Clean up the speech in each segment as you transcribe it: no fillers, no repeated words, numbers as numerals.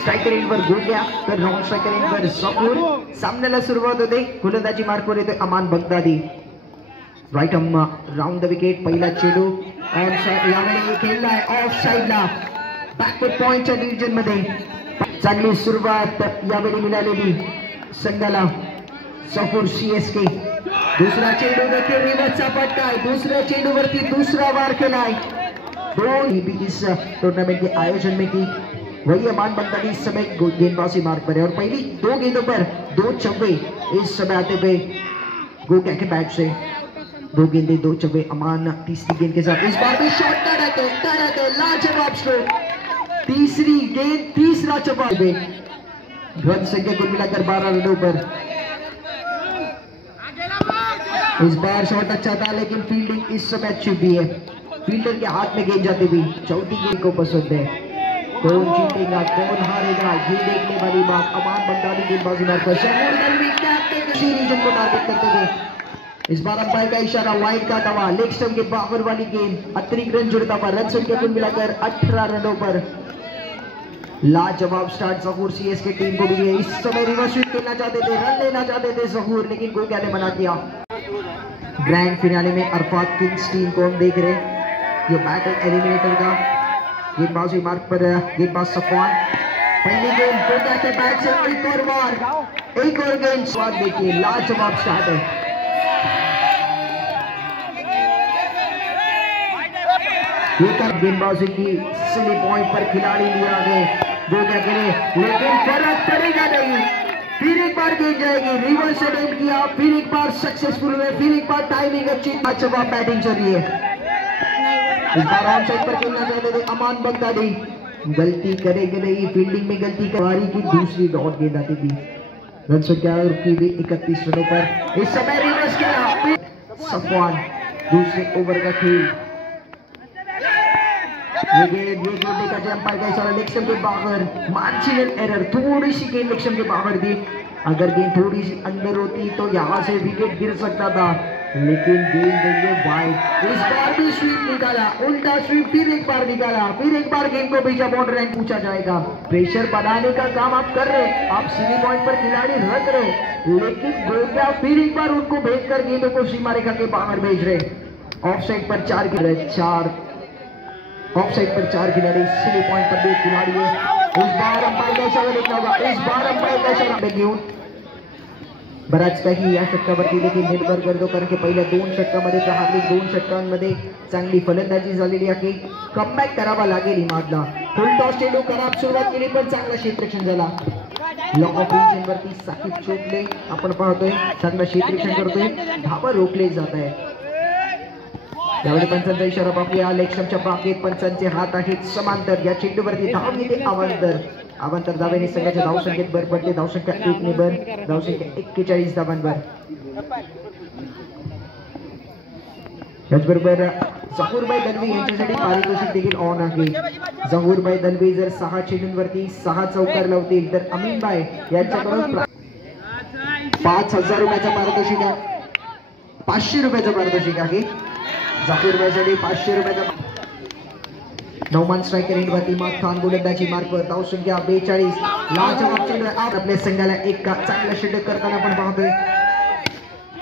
Striker एंडवर गोग्या तर non striker एंडवर जहूर. सामन्याला सुरुवात होते. गोलंदाजी मार्कवर येतोय Aman Baghdadi. Right round the wicket. पहिला चेंडू यावेळी खेळलाय ऑफ साईडला बॅकवर्ड पॉइंटच्या डिव्हिजन मध्ये. चांगली सुरुवात यावेळी मिळालेली संघाला. जहूर CSK. दुसरा चेंडू देखील रिव्हर्सचा फटका. दुसऱ्या चेंडूवरती दुसरा वार केलाय. इस टूर्नामेंट के आयोजन में की वही अमान बगदादी इस समय गेंदबाजी मार्ग पर है और पहली 2 गेंदों पर 2 चौके इस समय आते हुए गोग्या के बैट से. 2 गेंदे 2 चौके. अमान तीसरी गेंद के साथ इस बार भी शॉट तड़क लाजवाब स्ट्रोक. तीसरी गेंद तीसरा चौका. रन संख्या कुल मिलाकर 12 रनों पर. इस बार शॉट अच्छा था लेकिन फील्डिंग इस समय अच्छी हुई है. फील्डर के हाथ में गेंद जाती हुई. चौथी गेंद को पसंद है. कौन जीतेगा कौन हारेगा ये देखने वाली बात. अमान बगदादी गेंदबाजी मार्ग पर. रीजन को टारगेट करते हुए इस बार अंपायर का इशारा. वाइड का दावा. लेग स्टंप के बाहर वाली गेंद. अतिरिक्त रन जुड़ता हुआ. रन संख्या कुल मिलाकर 18 रनों पर. लाजवाब स्टार्ट जहूर CSK टीम को भी है. इस समय रिवर्स स्वीप खेलना चाहते थे. रन लेना चाहते थे जहूर लेकिन गोग्या ने मना किया. ग्रैंड फिनाले में अरफात किंग्स टीम को हम देख रहे हैं. ये बैटल एलिमिनेटर का गेंदबाजी मार्ग पर गेंदबाज सफवान. पहली गेंद गोग्या के बैट से एक और बार एक और गेंद. स्वाद देखिए लाजवाब स्टार्ट है. गेंदबाजी की सिली पॉइंट पर खिलाड़ी लिया गए गोग्या के लिए लेकिन फर्क पड़ेगा नहीं. फिर एक बार गेंद जाएगी. रिवर्स अटेम्प्ट किया फिर एक बार सक्सेसफुल हुए. फिर एक बार टाइमिंग अच्छी. अच्छा बैटिंग चल रही है. इस बार ऑन साइड पर खेलना चाहते थे अमान बगदादी. गलती करेंगे नहीं. फील्डिंग में गलती करवारी की दूसरी डॉट गेंद आती थी. रन संख्या रुकी हुई 31 रनों पर. इस समय रिवर्स किया सफवान. दूसरे ओवर का खेल. ये गेंद देखा जाए अंपायर का इशारा. लेग स्टंप के बाहर. Marginal error. थोड़ी सी गेंद लेग स्टंप के बाहर दी. अगर गेंद थोड़ी सी अंदर होती तो यहाँ से विकेट गिर सकता था लेकिन गेंद देंगे वाइड. इस बार भी स्वीप निकाला. उल्टा स्वीप फिर एक बार निकाला. फिर एक बार गेंद को भेजा बाउंड्री लाइन. पूछा जाएगा. प्रेशर बनाने का काम आप कर रहे. आप सीधी पॉइंट पर खिलाड़ी रख रहे लेकिन गोग्या फिर एक बार उनको भेजकर गेंदों को सीमा रेखा के बाहर भेज रहे. ऑफ साइड पर 4 ऑफ साइड पर 4 खिलाड़ी. सीधी पॉइंट पर 2 खिलाड़ी है. इस बार अंपायर का इशारा देखना होगा. इस बार अंपायर का इशारा घेऊन बराच काही या षटकावरती देखील निर्भर करतो कारण की पहिल्या 2 षटकामध्ये हार्दिक 2 षटकांमध्ये चांगली फलंदाजी झालेली आहे. कमबॅक करावा लागेल इमादला. फुल टॉस चेंडू खराब सुरुवात केली पण चांगला क्षेत्ररक्षण झाला. लॉक ऑफ वरती साकिब चोपडे आपण पाहतोय चांगला क्षेत्ररक्षण करतोय. धावा रोखले जात आहे. यावेळी पंचांचा इशारा पाहूया. लेग स्टंपच्या बागेत पंचांचे हात आहेत समांतर. या चेंडूवरती धाव घेते अवांतर धावेने संघाच्या धावसंख्येत भर पडते. धावसंख्या 1 ने भर. धावसंख्या 41 धावांवर. त्याचबरोबर जहूरभाई दलवी यांच्यासाठी पारितोषिक देखील ऑन आहे. जहूरभाई दलवी जर 6 चेंडूंवरती 6 चौकार लावतील तर अमीनभाई यांच्याकडून 5000 रुपयाचा पारितोषिक आहे. 500 रुपयाचा पारितोषिक आहे. जहूरभाईसाठी 500 रुपयाचा. नौमान स्ट्रायकर एंडवरती खान गोलंदाजी मार्कवर. धावसंख्या 42. लाजवाब चेंडू आपल्या संघाला एक चांगला षटक करताना आपण पाहतोय.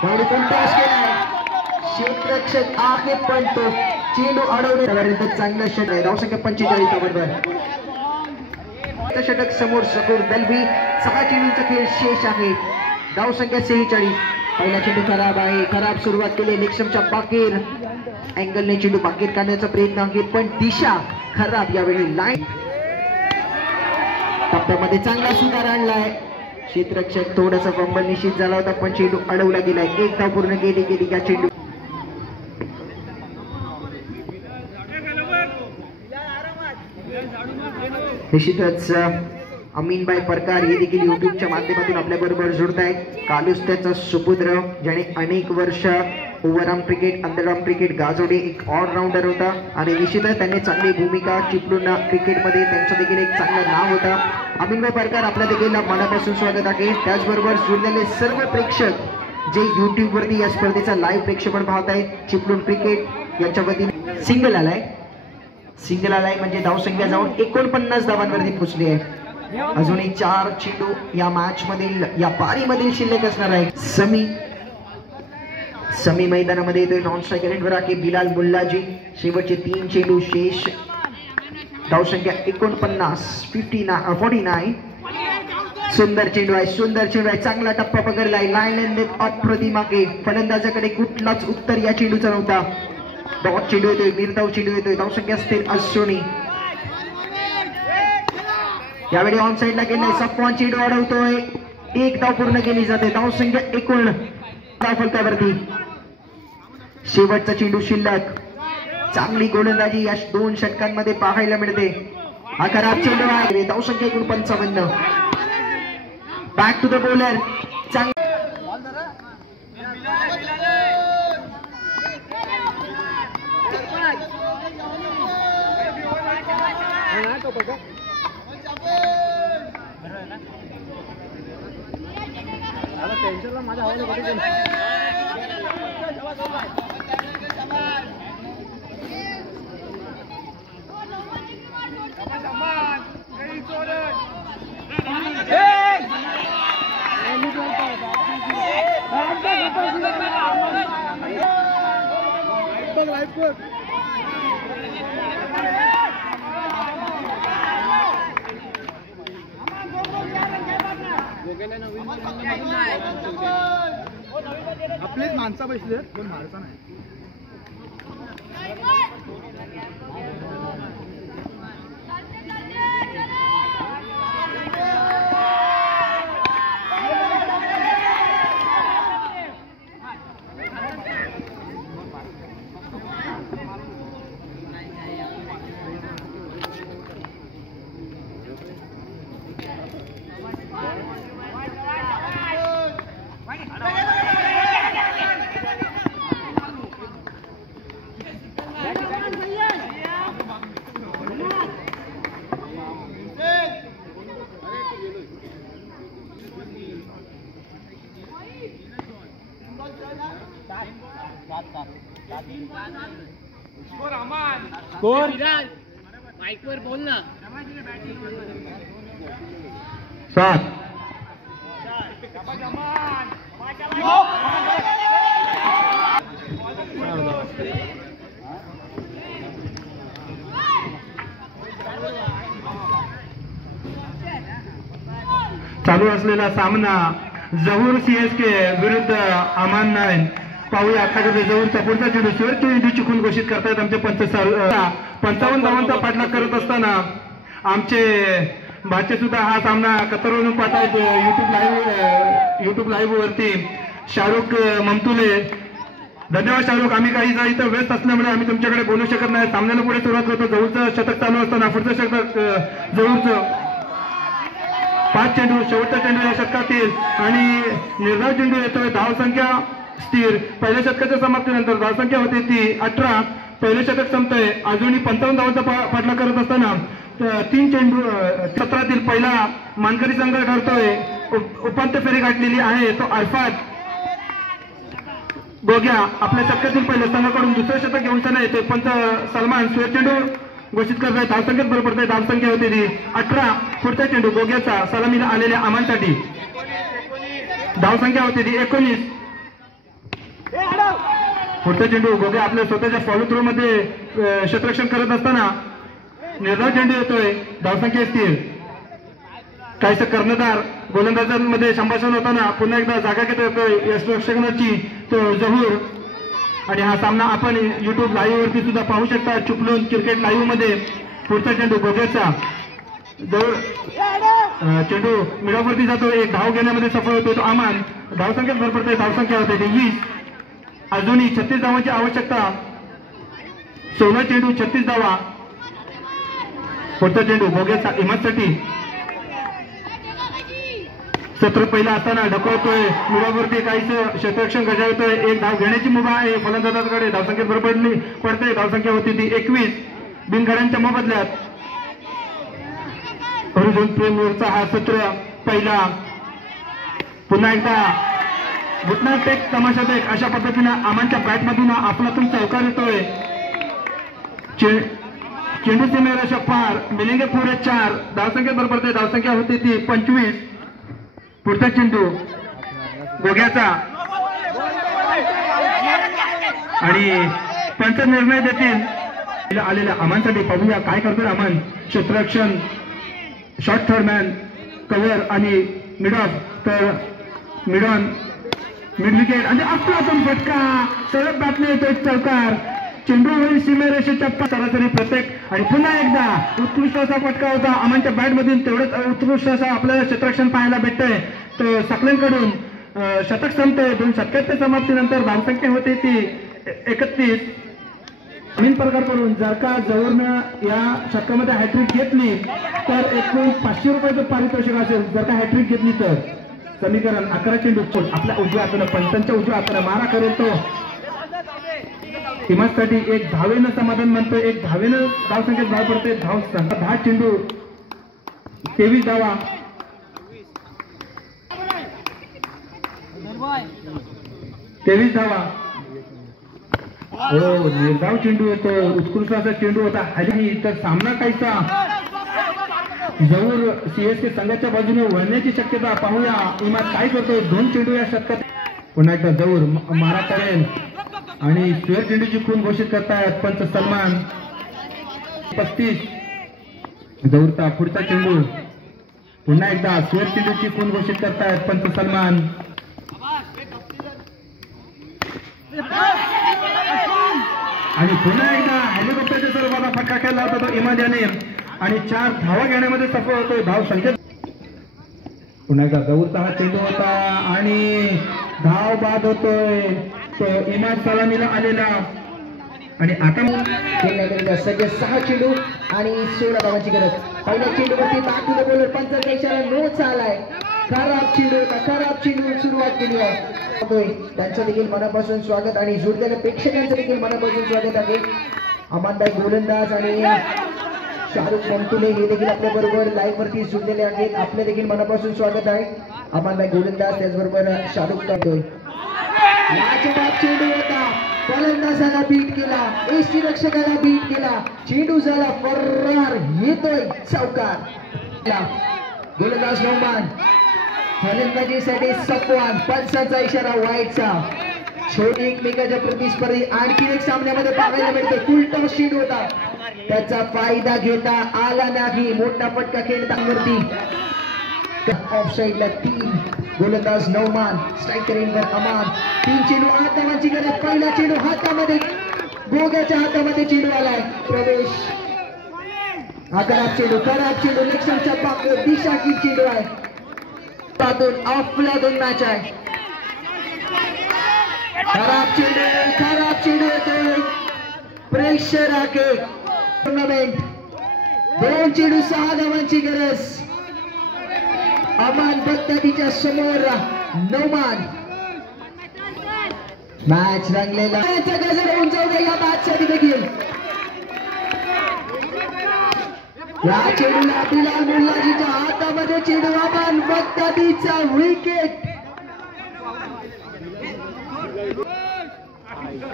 त्यावेळी टॉस केलाय. क्षेत्ररक्षक आहे पण तो चेंडू अडवण्यापर्यंत चांगला षटक आहे. धावसंख्या 45 धावांवर. षटक समोर जहूर दलवी. 6 चेंडूंचा खेळ शेष आहे. धावसंख्या 46. पहिला चेंडू खराब आहे. खराब सुरुवात केली. लेग स्टंपच्या बाहेर अँगलने चेंडू बाहेर काढण्याचा प्रयत्न आहे पण दिशा खराब. यावेळी लाईन टप्प्यामध्ये चांगला सुधार आणलाय. क्षेत्ररक्षक थोडासा फंबल निश्चित झाला होता पण चेंडू अडवला गेलाय. 1 धाव पूर्ण गेली का चेंडू. निश्चितच अमीनभाई परकार हे देखील युट्यूबच्या माध्यमातून आपल्या बरोबर जोडत आहेत. कालुस्त्याचा सुपुत्र ज्याने अनेक वर्ष ओव्हरआर्म क्रिकेट अंडरआर्म क्रिकेट गाजवले. एक ऑलराऊंडर होता आणि निश्चितच त्यांनी चांगली भूमिका चिपळूण क्रिकेटमध्ये त्यांचं देखील एक चांगलं नाव होतं. अमीनभाई परकार आपल्या देखील मनापासून स्वागत आहे. त्याचबरोबर जोडलेले सर्व प्रेक्षक जे युट्यूबवरती या स्पर्धेचा लाईव्ह प्रेक्षेपण पाहत आहेत. चिपळूण क्रिकेट यांच्या वतीने सिंगल आलाय म्हणजे धावसंख्या जाऊन 49 धावांवरती पोहोचली आहे. अजूनही 4 चेंडू या मॅच मधील या पारीमधील शिल्लक असणार आहे. समी मैदानामध्ये येतोय. नॉन स्ट्रायकर एंडवर आहे बिलाल मुल्लाजी. शेवटचे 3 चेंडू शेष. धावसंख्या 49. सुंदर चेंडू आहे. चांगला टप्पा पकडलाय. लाईन अप्रतिमाके. फलंदाजाकडे कुठलाच उत्तर या चेंडूचा नव्हता. डॉट चेंडू येतोय. निर्धाव चेंडू येतोय. धावसंख्या स्थिर अश्विनी. यावेळी ऑन साइडला गेलाय. सफवान चेंडू अडवतोय. 1 धाव पूर्ण केली जाते. धावसंख्या 19 फलकावरती. शेवटचा चेंडू शिल्लक. चांगली गोलंदाजी या 2 षटकांमध्ये पाहायला मिळते. हा खराब चेंडू आहे. धावसंख्या 55. Back to the bowler. आपलेच माणसं बसले कोण मारता नाही. माईकवर बोल ना. 7. चालू असलेला सामना जहूर सीएसके विरुद्ध अमान 9. पाहूया आता जहूरचा पुढचा चेंडू चेंडू चुकून घोषित करतायत आमचे 55 धावांचा पाठलाग करत असताना आमचे भाचे सुद्धा हा सामना कतारवरून पाहतायत युट्यूब लाईव्ह वरती. शाहरुख ममतुले. धन्यवाद शाहरुख. आम्ही काही इथं व्यस्त असल्यामुळे आम्ही तुमच्याकडे बोलू शकत नाही. सामन्याला पुढे सुरुवात करतो. जहूरचं शतक चालू असताना पुढचं शतक जहूरचं. 5 चेंडू शेवटचा चेंडू या शतकातील आणि निर्धाव चेंडू येतोय. धावसंख्या स्थिर. पहिल्या शतकाच्या समाप्तीनंतर धावसंख्या होती ती 18. पहिले शतक संपतंय. अजूनही 55 धावांचा पाठलाग करत असताना 3 चेंडू 17तील पहिला मानकरी संघ ठरतोय. उपांत्य फेरी गाठलेली आहे तो अरफात गोग्या. आपल्या शतकातील पहिल्या संघाकडून दुसरे शतक घेऊन सण येतोय. पंच सलमान चेंडू घोषित करताय. धावसंख्येत भर पडताय. धावसंख्या होती ती 18. पुढचा चेंडू गोग्याचा सलामीला आलेल्या आमांसाठी. धावसंख्या होती ती 19. पुढचा चेंडू गोग्या आपल्या स्वतःच्या फॉलो थ्रो मध्ये क्षेत्ररक्षण करत असताना निर्धाव चेंडू येतोय. धावसंख्या स्थिर. काहीसं कर्णधार गोलंदाजांमध्ये संभाषण होताना पुन्हा एकदा जागा घेत येतोय यशरक्षणाची तो जहूर. आणि हा सामना आपण युट्यूब लाईव्ह वरती सुद्धा पाहू शकता. चुकलून क्रिकेट लाईव्ह मध्ये. पुढचा चेंडू गोग्याचा चेंडू मिडॉफवरती जातो. 1 धाव घेण्यामध्ये सफळ होतो तो अमान. धावसंख्येत भर पडते. धावसंख्या होते 20. अजूनही 36 धावांची आवश्यकता. 16 चेंडू 36 धावा. पुढचा चेंडू गोग्याचा हिमतसाठी. सत्र पहिला असताना ढकलतोय. मिडॉफवरती काहीच क्षेत्ररक्षण गजावतोय. 1 धाव घेण्याची मुभा आहे फलंदाजाकडे. धावसंख्येत भर पडते. धावसंख्या होती ती 21. बिनगाड्यांच्या मोबदल्यात हरिजन प्रेमचा हा सत्र पहिला. पुन्हा एकदा घुटना टेक तमाशा टेक अशा पद्धतीनं आमांच्या बॅटमधून आपलातून चौकार येतोय. चेंडू सीमेरेषा पार, मिलिंगे पुढे 4, धावसंख्या बरोबर ते धावसंख्या होती ती 25. पुढचा चेंडू गोग्याचा आणि पंच निर्णय देतील आलेल्या अमानसाठी. पाहूया काय करतोय अमान. क्षेत्ररक्षण, शॉर्ट थर्ड मॅन, कव्हर आणि मिड ऑफ, तर मिड ऑन, मिड विकेट आणि अफलातून फटका. सरळ बातमी येतो चौकार. चेंडू होईल सीमेरेषेच्या सरासरी प्रत्येक. आणि पुन्हा एकदा उत्कृष्ट असा फटका होता अमानच्या बॅट मधून. तेवढंच उत्कृष्ट असं आपल्याला क्षेत्ररक्षण पाहायला भेटतंय. तर सकलेंकडून शतक संपतंय. 2 षटकांच्या समाप्तीनंतर धावसंख्या होते ती 31. नवीन प्रकार करून जर का जवळनं या षटकामध्ये हॅट्रिक घेतली तर एकूण 500 रुपयाचं पारितोषिक असेल. जर का हॅट्रिक घेतली तर समीकरण 11 चेंडू आपल्या उजव्या हातानं, पंचांच्या उजव्या हातानं मारा करेल तो. टीमासाठी 1 धावेनं समाधान म्हणतोय. 1 धावेनं धावसंख्येत धाव पडते. धाव 10 चेंडू 23 धावा. 23 धावा. हो, निर्धाव चेंडू येतो. उत्कृष्ट असा चेंडू होता. हल्ली तर सामना काहीसा जवळ सीएसके संघाच्या बाजूने वळण्याची शक्यता. पाहूया इमाद काय करतोय. 2 चेंडू या षटकात. पुन्हा एकदा जवळ मारा करेल आणि स्क्वेअर चेंडूची खून घोषित करतायत पंच सलमान. 35 जवळचा पुढचा चेंडू. पुन्हा एकदा स्क्वेअर चेंडूची खून घोषित करतायत पंच सलमान. आणि पुन्हा एकदा हेलिकॉप्टरच्या स्वरूपाचा फटका खेळला होता तो इमाद याने आणि 4 धावा घेण्यामध्ये सफळ होतोय. धाव संख्येत पुन्हा एकदा जवळचा हा चेंडू होता आणि धाव बाद होतोय. तो इमाद सलामीला आलेला. आणि आता खेळण्याकरिता सगळे 6 चेंडू आणि 16 धावांची गरज. पहिल्या चेंडूवरती दाखवले बॉलर पंचांचा इशारा नो चालाय. खराब चेंडू होता. खराब चेंडू सुरुवात केली आहे. त्यांचं देखील मनापासून स्वागत आणि जोडलेल्या प्रेक्षकांचं देखील मनापासून स्वागत आहे. अमानभाई गोलंदाज आणि शाहरुख मंतुले हे देखील आपल्या बरोबर लाईव्ह वरती जोडलेले आहेत. आपले देखील मनापासून स्वागत आहे. अमानभाई गोलंदाज त्याचबरोबर शाहरुख करतोय. लाजवाब चेंडू होता. फलंदाजाला बीट केला. एसटी रक्षकाला बीट केला. चेंडू झाला फरार. येतोय चौकार. गोलंदाज नौमान. फलंदाजीसाठी सफवान. पंचांचा इशारा वाईटचा. छोटी एकमेकाच्या प्रतिस्पर्धी आणखी एक सामन्यामध्ये पाहायला मिळते. उलटा चेंडू होता. त्याचा फायदा घेता आला नाही. मोठा फटका खेळतावरती ऑफ साईडला 3. गोलंदाज नौमान. स्ट्रायकर इनवर अमान. 3 चेंडू 8 धावांची गरज. पहिला चेंडू हातामध्ये गोग्याच्या हातामध्ये चेंडू आलाय. प्रवेश. हा खराब चेंडू. खराब चेंडू. लेक्सनच्या पाकवर दिशा की चेंडू आहे. ऑफला 2 मॅच आहे. खराब चेंडू. खराब चेंडू येतोय. प्रेशर आहे टुर्नामेंट. 2 चेंडू 6 धावांची गरज. अमान बगदादीच्या समोर नौमान. मॅच रंगलेला. गजर उंचावला या मॅच साठी देखील. या चेंडूला बिलाल मुल्लाजीच्या हातामध्ये चेंडू. अमान बगदादीचा विकेट.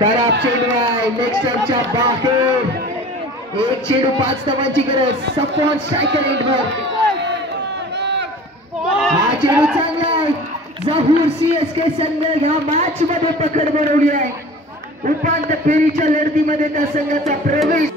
खराब चेंडू आहे. नेक्स्टच्या बाहेर. 1 चेंडू 5 धावांची गरज. सफवान स्ट्रायकर एंडवर. हा चेंडू चांगला आहे. जहूर सीएसके संघ या मॅच मध्ये पकड बनवली आहे. उपांत्य फेरीच्या लढतीमध्ये त्या संघाचा प्रवेश.